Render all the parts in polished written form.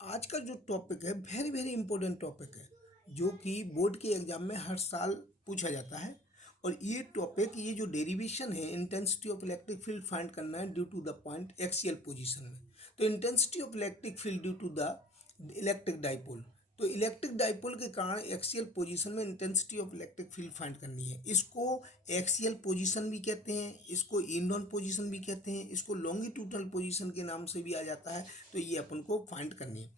आज का जो टॉपिक है वेरी वेरी इंपॉर्टेंट टॉपिक है जो कि बोर्ड के एग्जाम में हर साल पूछा जाता है। और ये टॉपिक ये जो डेरिवेशन है intensity of electric field find करना है due to the point axial position में। तो intensity of electric field due to the electric dipole, तो इलेक्ट्रिक डाइपोल के कारण एक्सियल पोजीशन में intensity of electric field find करनी है। इसको एक्सियल पोजीशन भी कहते हैं, इसको इंडोन पोजीशन भी कहते हैं, इसको लॉन्गिट्यूडनल पोजीशन के नाम से भी आ जाता है। तो ये अपन को फाइंड करनी है।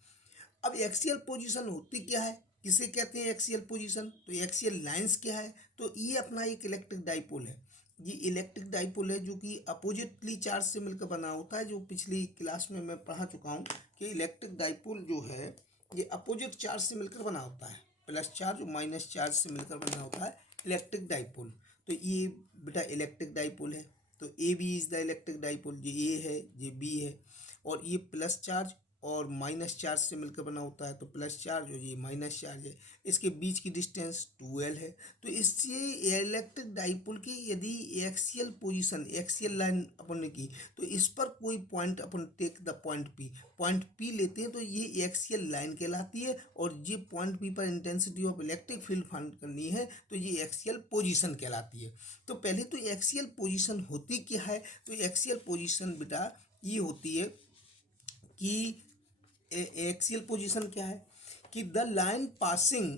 अब एक्सियल पोजीशन होती क्या है, किसे कहते हैं एक्सियल पोजीशन, तो एक्सियल लाइंस क्या है, तो ये अपना एक इलेक्ट्रिक डाइपोल है। ये इलेक्ट्रिक डाइपोल है जो कि अपोजिटली चार्ज से मिलकर बना होता है। जो पिछली क्लास में मैं पढ़ा चुका हूँ कि इलेक्ट्रिक डाइपोल जो है ये अपोजिट चार्ज से मिलकर बना होता है, प्लस चार्ज और माइनस चार्ज से मिलकर बना होता है इलेक्ट्रिक डाइपोल। तो ये बेटा इलेक्ट्रिक डाइपोल है। तो a B is the electric dipole, ये ए है ये बी है, और ये प्लस चार्ज और माइनस चार्ज से मिलकर बना होता है। तो प्लस चार्ज और ये माइनस चार्ज है, इसके बीच की डिस्टेंस 2L है। तो इससे इलेक्ट्रिक डाइपोल की यदि एक्सियल पोजीशन एक्सियल लाइन अपन ने की तो इस पर कोई पॉइंट अपन टेक द पॉइंट पी लेते हैं तो ये एक्सियल लाइन कहलाती है। और ये पॉइंट पी पर intensity of electric field find करनी है तो ये एक्सियल पोजीशन कहलाती है। तो पहले तो एक्सियल पोजीशन होती क्या है, तो एक्सियल पोजीशन बेटा ये होती है कि एक्सियल पोजीशन क्या है कि द लाइन पासिंग,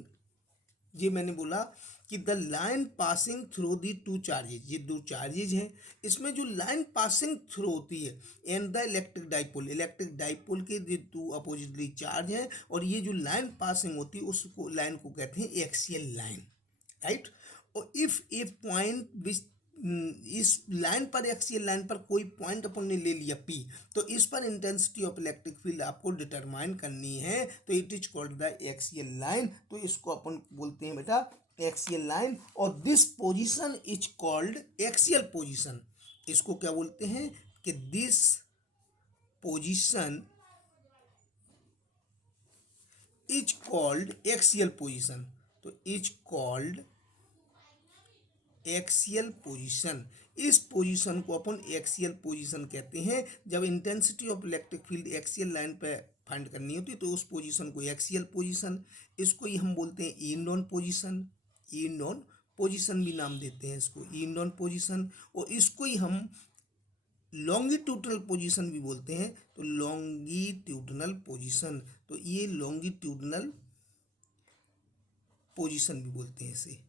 ये मैंने बोला कि the line passing through the two charges, ये दो चार्जेज हैं, इसमें जो लाइन पासिंग थ्रू होती है एंड द इलेक्ट्रिक डाइपोल के जो टू अपोजिटली चार्ज हैं, और ये जो लाइन पासिंग होती है उसको लाइन को कहते हैं एक्सियल लाइन, राइट। और इफ ए पॉइंट विच इस लाइन पर एक्सियल लाइन पर कोई पॉइंट अपन ने ले लिया P, तो इस पर इंटेंसिटी ऑफ इलेक्ट्रिक फील्ड आपको डिटरमाइन करनी है। तो it is called the axial line, तो इसको अपन बोलते हैं बेटा एक्सियल लाइन। और this position is called axial position, इसको क्या बोलते हैं कि this position is called axial position. तो इज कॉल्ड एक्सियल पोजीशन, इस पोजीशन को अपन एक्सियल पोजीशन कहते हैं। जब intensity of electric field axial line पे फाइंड करनी होती है तो उस पोजीशन को एक्सियल पोजीशन, इसको ही हम बोलते हैं इंडोन पोजीशन, इंडोन पोजीशन भी नाम देते हैं इसको इंडोन पोजीशन। और इसको ही हम लॉन्गिट्यूडनल पोजीशन भी बोलते हैं, तो लॉन्गिट्यूडनल पोजीशन, तो ये लॉन्गिट्यूडनल पोजीशन भी बोलते हैं इसे।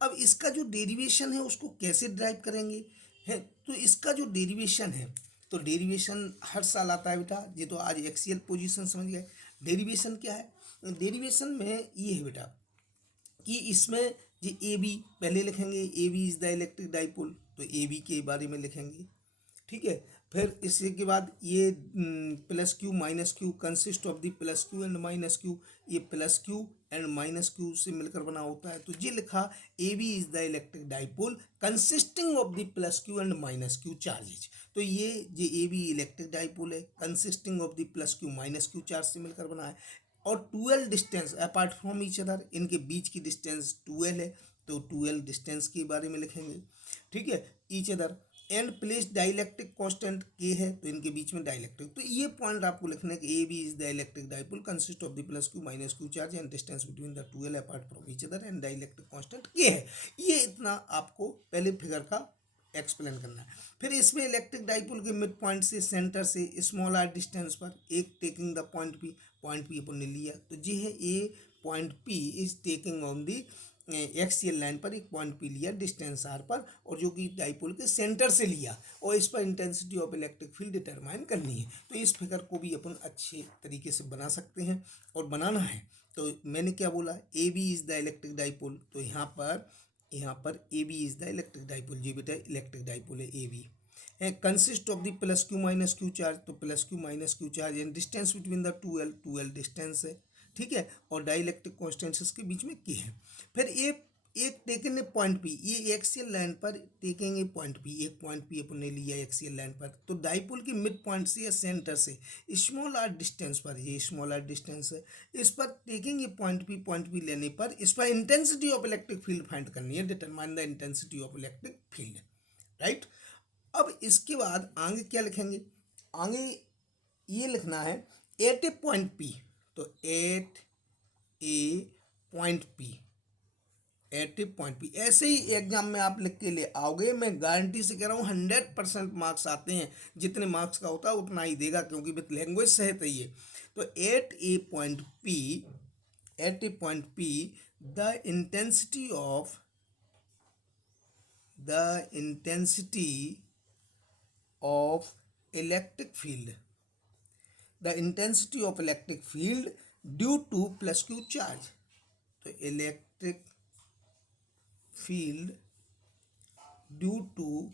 अब इसका जो डेरिवेशन है उसको कैसे ड्राइव करेंगे है, तो इसका जो डेरिवेशन है, तो डेरिवेशन हर साल आता है बेटा। ये तो आज एक्सियल पोजीशन समझ गए। डेरिवेशन क्या है, डेरिवेशन में ये है बेटा कि इसमें ये ए बी पहले लिखेंगे, a B is the electric dipole, तो ए बी के बारे में लिखेंगे, ठीक है। फिर इसके के बाद ये plus Q minus Q consist of the plus Q and minus Q, ये plus Q and minus Q से मिलकर बना होता है। तो ये लिखा A B is the electric dipole consisting of the plus Q and minus Q charges. तो ये ए बी इलेक्ट्रिक डाइपोल है consisting of the plus Q minus Q charge से मिलकर बना है। और 2L distance apart from each other, इनके बीच की डिस्टेंस 2L है, तो 2L डिस्टेंस के बारे में लिखेंगे, ठीक है। Each other and place dielectric constant के है, तो इनके बीच में डाइलेक्ट्रिक, तो ये पॉइंट आपको लिखना है कि a B is the electric dipole consist of the plus Q minus Q charge and distance between the 2L apart from each other and dielectric constant के है। ये इतना आपको पहले फिगर का एक्सप्लेन करना है। फिर इसमें इलेक्ट्रिक डाइपोल के मिड पॉइंट से सेंटर से स्मॉल आर डिस्टेंस पर एक टेकिंग द पॉइंट पी अपन ने लिया, तो ये है a point P is taking on the axial line पर एक पॉइंट पी लिया डिस्टेंस आर पर, और जो कि डाइपोल के सेंटर से लिया, और इस पर intensity of electric field determine करनी है। तो इस फिगर को भी अपन अच्छे तरीके से बना सकते हैं और बनाना है। तो मैंने क्या बोला, A B is the electric dipole, तो यहाँ पर A B is the electric dipole, जी बेटा इलेक्ट्रिक डाइपोल है A B, consist of the plus Q minus Q charge, तो plus Q minus Q charge and distance between the 2L distance है, ठीक है। और डाइलेक्ट्रिक कॉन्स्टेंट्स के बीच में के है। फिर एक टेकन ए पॉइंट पी, ये एक्सियल लाइन पर टेकेंगे पॉइंट पी, एक पॉइंट पी अपन ने लिया एक्सियल लाइन पर, तो डाइपोल के मिड पॉइंट से या सेंटर से स्मॉल आर डिस्टेंस पर, ये स्मॉल आर डिस्टेंस है, इस पर टेकेंगे पॉइंट पी लेने पर इस पर intensity of electric field find करनी है, determine the intensity of electric field, right. अब इसके बाद आगे क्या लिखेंगे, आगे ये लिखना है एट ए पॉइंट पी, तो at a point P, at a point P. ऐसे ही एग्जाम में आप लिख के ले आओगे, मैं गारंटी से कह रहा हूँ 100% मार्क्स आते हैं। जितने मार्क्स का होता है उतना ही देगा, क्योंकि विथ लैंग्वेज सहित है ये। तो at a point P, at a point P the intensity of electric field, the intensity of electric field due to plus q charge. तो electric field due to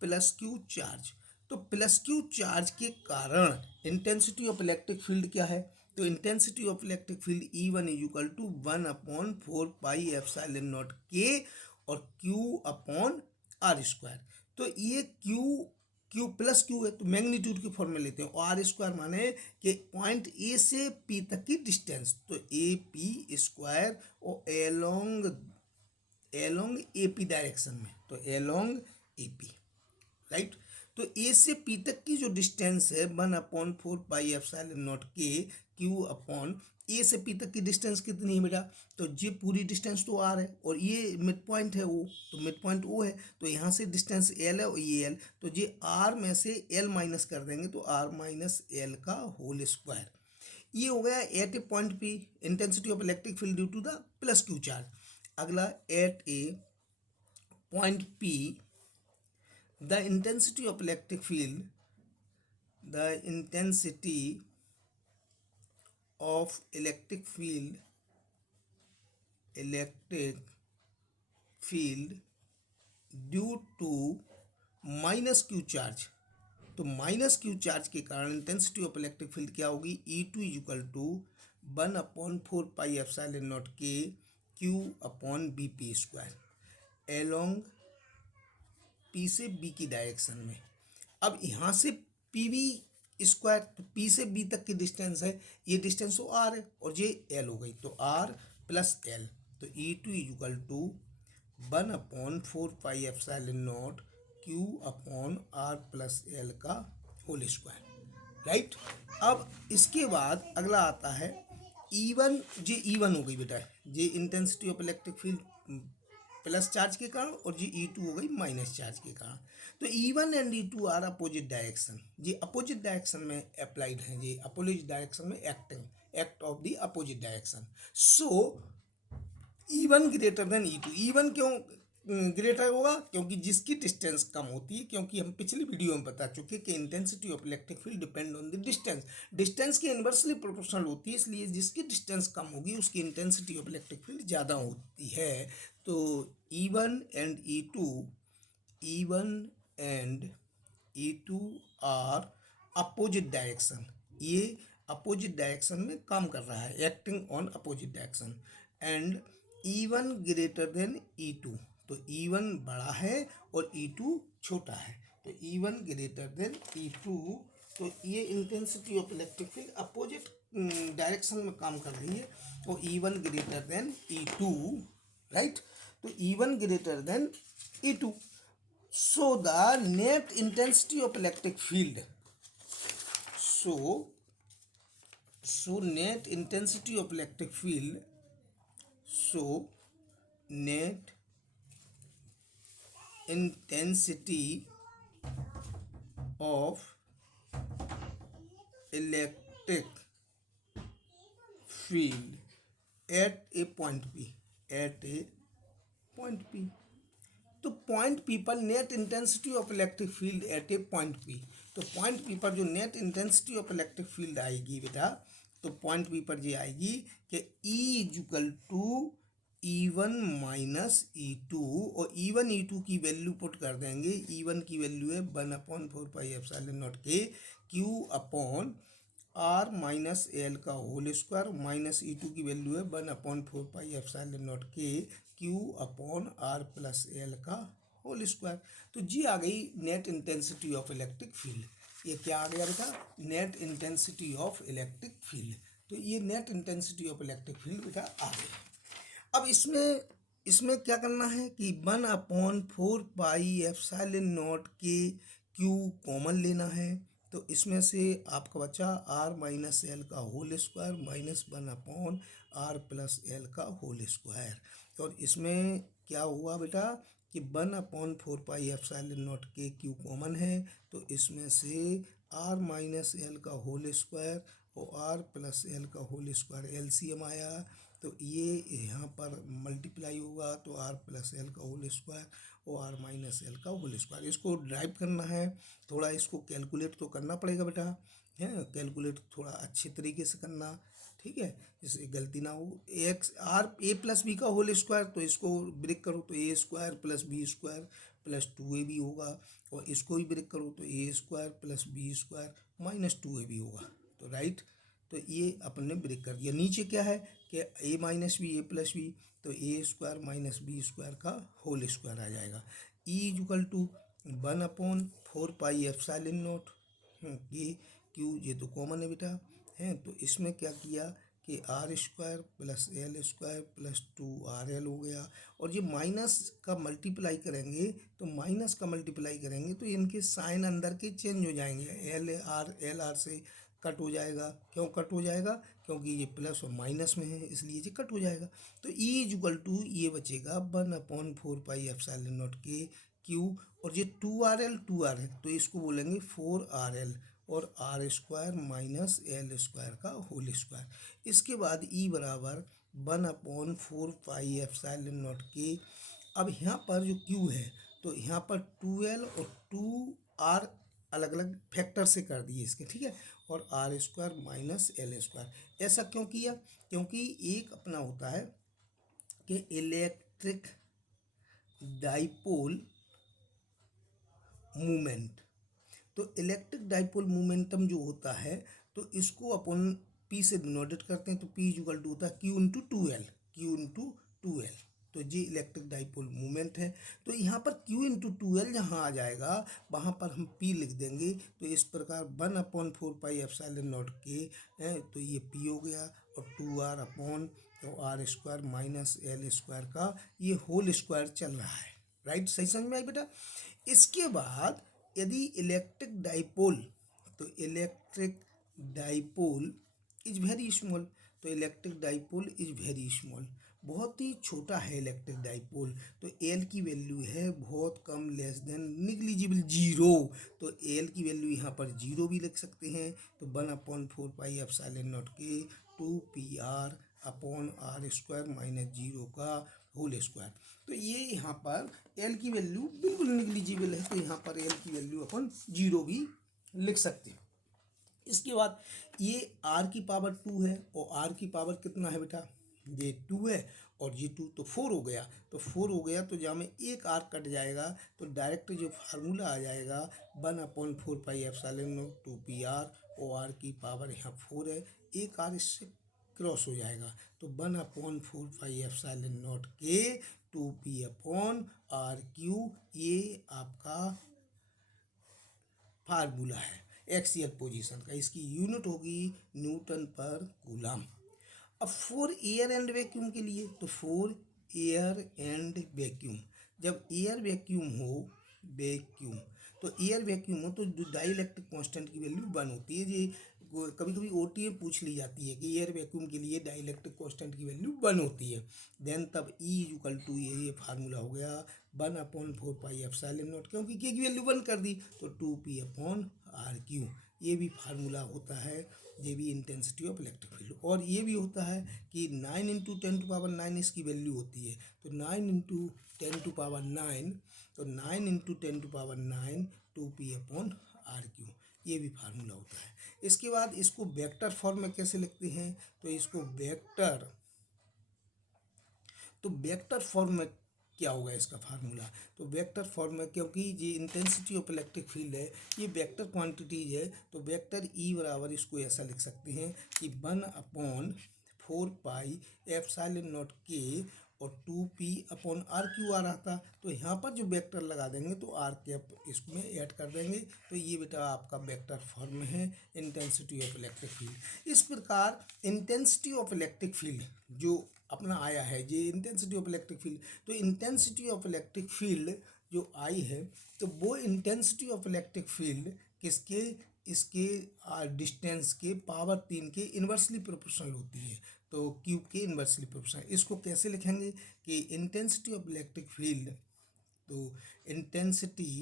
plus q charge, तो plus q charge के कारण intensity of electric field क्या है? तो intensity of electric field E1 is equal to 1/4πε0 के और Q/r²। तो ये क्यू प्लस क्यू है, तो मैग्नीट्यूड की फॉर्म में लेते हैं, और r² माने कि पॉइंट ए से पी तक की डिस्टेंस, तो AP² और एलोंग AP डायरेक्शन में, तो एलोंग AP, राइट। तो ए से पी तक की जो डिस्टेंस है 1/4πε0 के Q/ ए से पी तक की डिस्टेंस कितनी है बेटा? तो ये पूरी डिस्टेंस तो आर है, और ये मिड पॉइंट है ओ, तो मिड पॉइंट ओ है, तो यहाँ से डिस्टेंस एल है और ये एल, तो ये आर में से एल माइनस कर देंगे, तो आर माइनस एल का होल स्क्वायर। ये हो गया at a point P intensity of electric field due to the plus q charge. अगला at a point P the intensity of electric field, the intensity of electric field due to minus Q charge. तो minus Q charge के कारण intensity of electric field क्या होगी? E2 equal to 1/4πε0 के Q/BP² along P से B की direction में। अब यहाँ से PV², तो पी से बी तक की डिस्टेंस है, ये डिस्टेंस तो आर है और ये एल हो गई, तो आर प्लस एल, तो E2 इक्वल टू 1/4πε0 Q/r+L का होल स्क्वायर, राइट। अब इसके बाद अगला आता है E1, ये E1 हो गई बेटा, ये intensity of electric field plus charge के कारण, और जी E2 हो गई माइनस चार्ज के कारण। तो E1 एंड E2 आर अपोजिट डायरेक्शन, ये अपोजिट डायरेक्शन में अप्लाइड है, ये अपोजिट डायरेक्शन में act of the opposite direction. So E1 greater than E2। E1 क्यों ग्रेटर होगा? क्योंकि जिसकी डिस्टेंस कम होती है, क्योंकि हम पिछली वीडियो में बता चुके कि intensity of electric field depend on the distance, distance के इन्वर्सली प्रोपोर्शनल होती है, इसलिए जिसकी डिस्टेंस कम होगी उसकी इंटेंसिटी ऑफ इलेक्ट्रिक फील्ड ज़्यादा होती है। तो E1 एंड E2 आर अपोजिट डायरेक्शन, ये अपोजिट डायरेक्शन में काम कर रहा है, acting on opposite direction. And E1 greater than E2, तो E1 बड़ा है और E2 छोटा है, तो E1 ग्रेटर देन E2, तो ये intensity of electric field opposite direction में काम कर रही है, और E1 greater than E2, right. तो E1 greater than E2, so the net intensity of electric field, so net intensity of electric field, so net intensity of electric field at a point P, तो point P पर net intensity of electric field at a point P, तो point P पर जो net intensity of electric field आएगी बेटा, तो point P पर ये आएगी कि E equal to E1 minus E2, और E1 E2 की वैल्यू पुट कर देंगे। E1 की वैल्यू है 1/4πε0 के Q/r-L का होल स्क्वायर, माइनस E2 की वैल्यू है 1/4πε0 के Q/r+L का होल स्क्वायर। तो जी आ गई net intensity of electric field. ये क्या आ गया बेटा? Net intensity of electric field. तो ये net intensity of electric field बेटा आ गई। अब इसमें क्या करना है कि 1/4πε0 के Q कॉमन लेना है, तो इसमें से आपका बचा आर माइनस एल का whole square minus 1 r plus l का होल स्क्वायर। और इसमें क्या हुआ बेटा कि 1/4 पाई एप्सिलॉन नॉट के क्यू कॉमन है, तो इसमें से आर माइनस एल का होल स्क्वायर और आर प्लस एल का होल स्क्वायर एलसीएम आया, तो ये यहाँ पर मल्टीप्लाई होगा, तो आर प्लस एल का होल स्क्वायर और आर माइनस एल का होल स्क्वायर। इसको ड्राइव करना है, थोड़ा इसको कैलकुलेट तो करना पड़ेगा बेटा, है कैलकुलेट थोड़ा अच्छे तरीके से करना, ठीक है, जिससे गलती ना हो। X r a plus b का होल स्क्वायर, तो इसको ब्रेक करो तो ए square plus b square plus 2ab होगा, और इसको भी ब्रेक करो तो ए square plus b square minus 2ab होगा। तो राइट, तो ये अपन ने ब्रेक कर दिया। नीचे क्या है कि A minus B A plus B, तो ए स्क्वायर माइनस बी स्क्वायर का होल स्क्वायर आ जाएगा। E equal to 1/4 pi epsilon naught ये क्यू, ये तो कॉमन है बेटा, है तो इसमें क्या किया कि R square plus L square plus 2RL हो गया। और ये माइनस का मल्टीप्लाई करेंगे, तो माइनस का मल्टीप्लाई करेंगे तो इनके साइन अंदर के चेंज हो जाएंगे, एल आर से कट हो जाएगा। क्यों कट हो जाएगा? क्योंकि ये प्लस और माइनस में है, इसलिए ये कट हो जाएगा। तो ई इक्वल टू ये बचेगा 1/4 पाई एप्सिलॉन नॉट के क्यू, और ये 2RL तो इसको बोलेंगे 4RL और R square minus L square का होल स्क्वायर। इसके बाद ई बराबर 1/4 पाई एप्सिलॉन नॉट के। अब यहाँ पर जो क्यू है, तो यहाँ पर 2L और 2R अलग अलग फैक्टर से कर दिए इसके, ठीक है, और R square minus L square. ऐसा क्यों किया? क्योंकि एक अपना होता है कि इलेक्ट्रिक डाइपोल मूवमेंट, तो इलेक्ट्रिक डाइपोल मोमेंटम जो होता है, तो इसको अपन पी से डिनोटेट करते हैं, तो पी इक्वल टू होता है Q/2L। तो ये इलेक्ट्रिक डाइपोल मोमेंट है। तो यहाँ पर Q/2L जहाँ आ जाएगा वहाँ पर हम P लिख देंगे। तो इस प्रकार 1/4 पाई एप्सिलॉन नॉट के है, तो ये P हो गया, और 2R अपॉन तो R square minus L square का ये होल स्क्वायर चल रहा है। राइट, सही समझ में आई बेटा। इसके बाद यदि इलेक्ट्रिक डाइपोल, तो electric dipole is very small, तो electric dipole is very small, बहुत ही छोटा है इलेक्ट्रिक डाइपोल। तो एल की वैल्यू है बहुत कम, लेस देन निग्लिजिबल, जीरो। तो एल की वैल्यू यहाँ पर जीरो भी लिख सकते हैं। तो 1/4 पाई एप्सिलॉन नॉट के 2PR upon R square minus zero का होल स्क्वायर। तो ये यहाँ पर एल की वैल्यू बिल्कुल निग्लिजिबल है, तो यहाँ पर एल की वैल्यू अपन जीरो भी लिख सकते हैं। इसके बाद ये आर की पावर 2 है, और आर की पावर कितना है बेटा, ये 2 है, और ये 2 तो 4 हो गया। तो 4 हो गया तो जहाँ में एक आर कट जाएगा, तो डायरेक्ट जो फार्मूला आ जाएगा 1/4 पाई एप्सिलॉन नॉट 2PR, और आर की पावर यहाँ 4 है, एक आर इससे क्रॉस हो जाएगा, तो 1/4 पाई एप्सिलॉन नॉट के 2P अपॉन RQ, ये आपका फार्मूला है एक्सियल पोजीशन का। इसकी यूनिट होगी न्यूटन पर कूलम। अब फॉर एयर एंड वैक्यूम के लिए, तो फॉर एयर एंड वैक्यूम, जब एयर वैक्यूम हो, वैक्यूम तो एयर वैक्यूम हो, तो जो डाइलेक्ट्रिक कांस्टेंट की वैल्यू 1 होती है। ये कभी कभी OTA पूछ ली जाती है कि एयर वैक्यूम के लिए डाइलेक्ट्रिक कांस्टेंट की वैल्यू 1 होती है। देन तब ई इक्वल टू ये फार्मूला हो गया 1/4 पाई एप्सिलॉन नॉट, क्योंकि के की वैल्यू 1 कर दी, तो 2P अपॉन RQ। ये भी फार्मूला होता है, ये भी इंटेंसिटी ऑफ इलेक्ट्रिक फील्ड। और ये भी होता है कि 9 × 10⁹ इसकी वैल्यू होती है, तो 9 × 10⁹, तो 9 × 10⁹ 2P अपॉन RQ, ये भी फार्मूला होता है। इसके बाद इसको वेक्टर फॉर्म में कैसे लिखते हैं, तो इसको वेक्टर फॉर्म में क्या होगा इसका फार्मूला, तो वेक्टर फॉर्म में, क्योंकि ये इंटेंसिटी ऑफ इलेक्ट्रिक फील्ड है, ये वेक्टर क्वांटिटीज है, तो वेक्टर ई बराबर इसको ऐसा लिख सकते हैं कि 1/4 पाई एप्सिलॉन नॉट के और 2P अपॉन RQ आ रहा था, तो यहाँ पर जो वेक्टर लगा देंगे तो आर कैप इसमें ऐड कर देंगे। तो ये बेटा आपका वेक्टर फॉर्म है इंटेंसिटी ऑफ इलेक्ट्रिक फील्ड। इस प्रकार इंटेंसिटी ऑफ इलेक्ट्रिक फील्ड जो अपना आया है, ये इंटेंसिटी ऑफ इलेक्ट्रिक फील्ड, तो इंटेंसिटी ऑफ इलेक्ट्रिक फील्ड जो आई है, तो वो इंटेंसिटी ऑफ इलेक्ट्रिक फील्ड किसके इसके डिस्टेंस के पावर 3 के इन्वर्सली प्रोपोर्शनल होती है, तो क्यूब के इन्वर्सली प्रोपोर्शनल। इसको कैसे लिखेंगे कि इंटेंसिटी ऑफ इलेक्ट्रिक फील्ड, तो intensity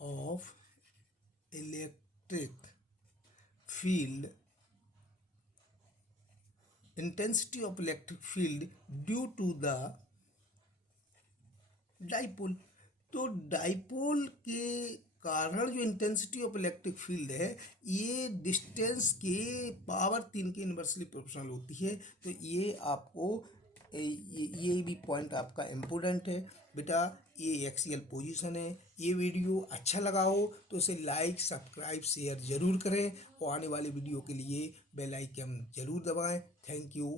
of electric field, intensity of electric field due to the dipole. तो डाइपोल के कारण जो इंटेंसिटी ऑफ इलेक्ट्रिक फील्ड है ये डिस्टेंस के पावर 3 के इन्वर्सली प्रोपोर्शनल होती है। तो ये आपको ये भी पॉइंट आपका इम्पोर्टेंट है बेटा। ये एक्सियल पोजीशन है। ये वीडियो अच्छा लगा हो तो इसे लाइक सब्सक्राइब शेयर ज़रूर करें और आने वाले वीडियो के लिए बेल आइकन ज़रूर दबाएं। Thank you.